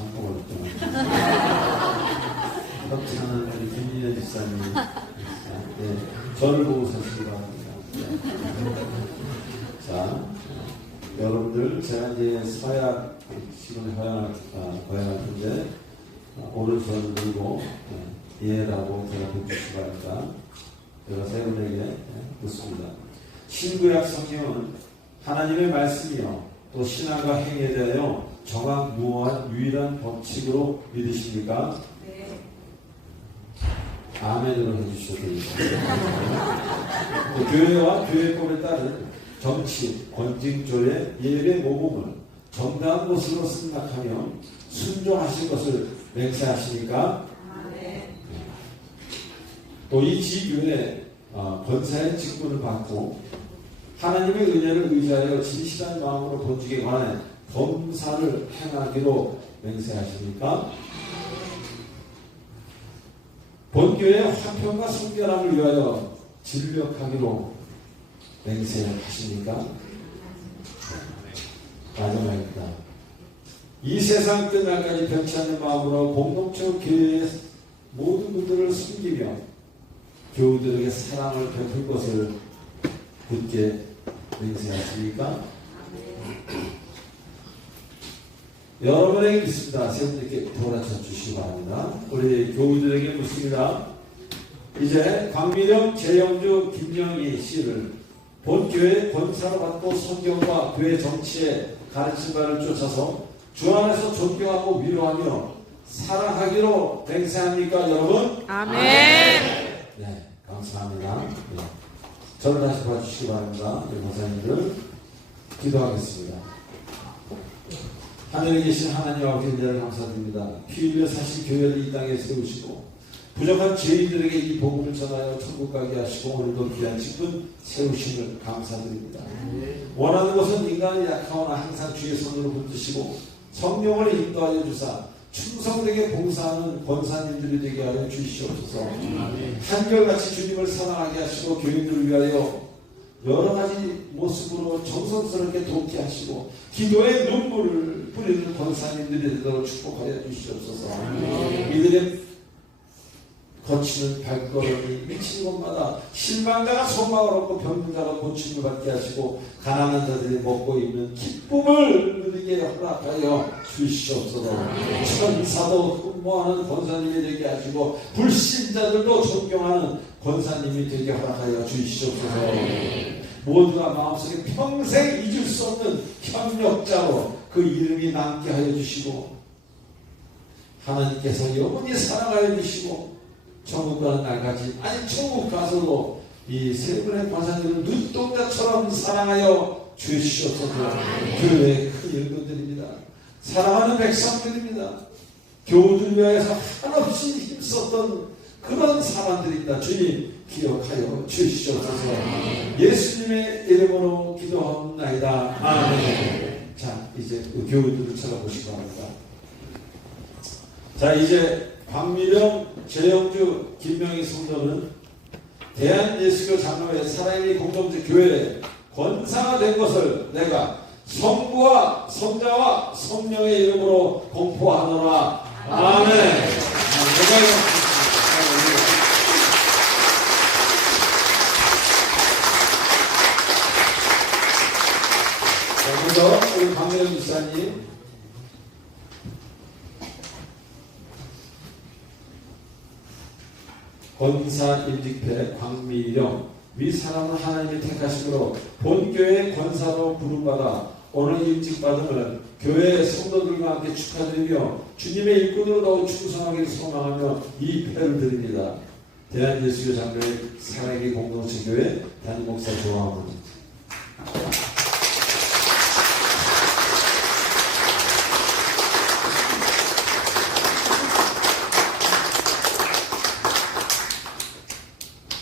잠깐 어렵잖아. 협찬하는 우리 김민혜 집사님. 네, 저를 보고 서시기 바랍니다. 네. 자, 여러분들, 제가 이제 서약, 지금 허양할, 아, 허양할 텐데, 아, 오른손을 들고, 네, 예라고 제가 붙이시 바랍니다. 제가 세 분에게 네, 묻습니다. 신구약 성경은 하나님의 말씀이요, 또 신앙과 행위에 대하여 정확 무한 유일한 법칙으로 믿으십니까? 아멘으로 해주셔도 됩니다. 또 교회와 교회법에 따른 정치, 권징조의 예배 모범을 정당한 것으로 생각하며 순종하실 것을 맹세하시니까 또이 지교회 어, 권사의 직분을 받고 하나님의 은혜를 의지하여 진실한 마음으로 본직에 관해 검사를 행하기로 맹세하십니까? 본교의 화평과 성결함을 위하여 진력하기로 맹세하십니까? 마지막입니다. 이 세상 끝날까지 변치 않는 마음으로 공동체 교회의 모든 분들을 섬기며 교우들에게 사랑을 베풀 것을 굳게 맹세하십니까? 여러분에게 믿습니다. 세 분들께 돌아쳐 주시기 바랍니다. 우리 교우들에게 묻습니다. 이제 강미령, 재영주, 김영희 씨를 본교회 권사로 받고 성경과 교회 정치의 가르침 바를 쫓아서 주 안에서 존경하고 위로하며 사랑하기로 맹세합니까 여러분? 아멘. 네, 감사합니다. 네. 저를 다시 봐주시기 바랍니다. 우리 목사님들 기도하겠습니다. 하늘에 계신 하나님 아버지 대한 감사드립니다. 피 흘려 사신 교회를 이 땅에 세우시고 부족한 죄인들에게 이 복음을 전하여 천국 가게 하시고 오늘도 귀한 직분 세우심을 감사드립니다. 원하는 것은 인간의 약하오나 항상 주의 손으로 붙드시고 성령을 인도하여 주사 충성되게 봉사하는 권사님들이 되게 하여 주시옵소서. 한결같이 주님을 사랑하게 하시고 교인들을 위하여 여러 가지 모습으로 정성스럽게 돕게 하시고 기도의 눈물을 뿌리는 권사님들이 되도록 축복하여 주시옵소서. 이들의 거치는 발걸음이 미친 곳마다 실망자가 소망을 얻고 병자가 고침을 받게 하시고 가난한 자들이 먹고 있는 기쁨을 누리게 허락하여 주시옵소서. 천사도 흠모하는 권사님이 되게 하시고 불신자들도 존경하는 권사님이 되게 허락하여 주시옵소서. 모두가 마음속에 평생 잊을 수 없는 협력자로 그 이름이 남게 하여 주시고 하나님께서 영원히 사랑하여 주시고 천국 가는 날까지 아니 천국 가서도 이 세 분의 권사님을 눈동자처럼 사랑하여 주시옵소서. 교회의 큰 일꾼들입니다. 사랑하는 백성들입니다. 교우들 위하여서 한없이 힘썼던 그런 사람들입니다. 주님 기억하여 주시옵소서. 예수님의 이름으로 기도하옵나이다. 아멘. 자 이제 그 교우들을 찾아보시기 바랍니다. 자 이제 박미령, 재영주, 김명희 성도는 대한예수교 장로회 사랑의 공동체 교회에 권사가 된 것을 내가 성부와 성자와 성령의 이름으로 공포하노라. 아멘. 내가 자, 먼저 우리 박미령 집사님 권사 임직패 광미령 위 사람은 하나님이 택하심으로 본교회 권사로 부름받아 오늘 임직받음을 교회 성도들과 함께 축하드리며 주님의 일꾼으로 더욱 충성하게 소망하며 이 패를 드립니다. 대한예수교 장로의 사랑의 공동체 교회 담임 목사 조화문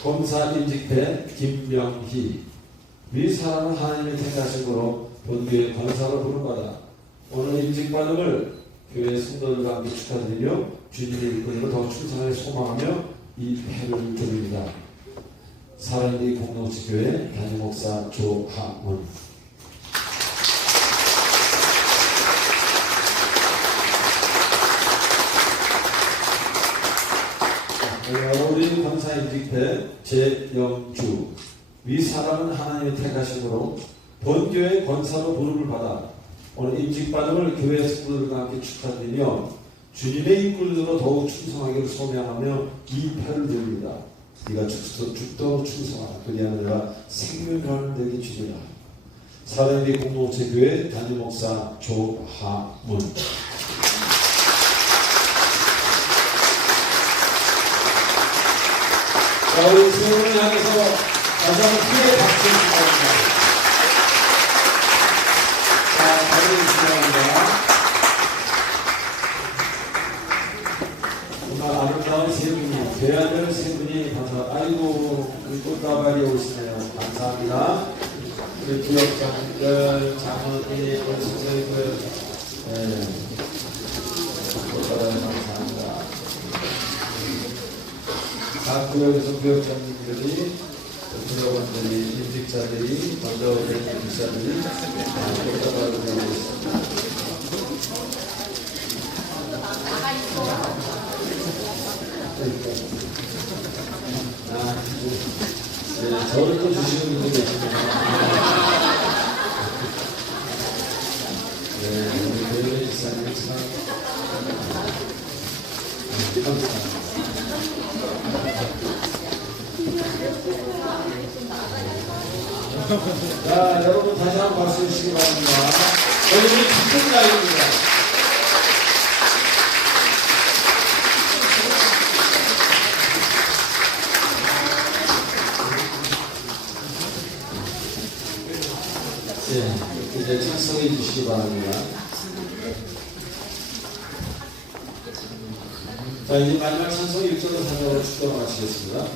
검사 임직패 김명희 위 사람은 하나님의 택하심으로 본교회 권사로 부름받아 오늘 임직받음을 교회 성도들과 함께 축하드리며 주님의 일꾼으로 더 충성하게 소망하며 이 패를 드립니다. 사랑의 공동체 교회 담임 목사 조하 문위 사람은 하나님의 택하심으로 본교회 권사로 부름을 받아 오늘 임직받음을 교회 식구들과 함께 축하드리며 주님의 인물로 더욱 충성하기를 소명하며 이 패를 드립니다. 네가 죽도, 죽도록 충성하라. 그리하면 내가 생명을 내게 주리라. 사람의 공동체 교회 담임 목사 조하문. 수영을 향해서 가장 크게 박수 부탁드립니다. 자, 다른 시간입니다. 정말 아름다운 세 분이, 대안을 세 분이 가서, 아이고, 꽃다발이 오시네요. 감사합니다. 우리 기억장들, 장원이, 우리 선생님들, 네. 꽃다발 감사합니다. 각 구역에서 구역장님들이, 구역원들이, 임직자들이, 오는 임직자들이, 꽃다발을 드리고 있습니다. 아, 네, 저를 또 주시는 분이 계십니다. 네, 우리 배우의 지사님 참. 네, 감사합니다. 자, 여러분 다시 한번 박수 주시기 바랍니다. 여러분이 기쁜 날입니다. 예, 이제 착석해 주시기 바랍니다. 자, 이제 마지막 찬송 1절로 사역으로 축도를 마치겠습니다.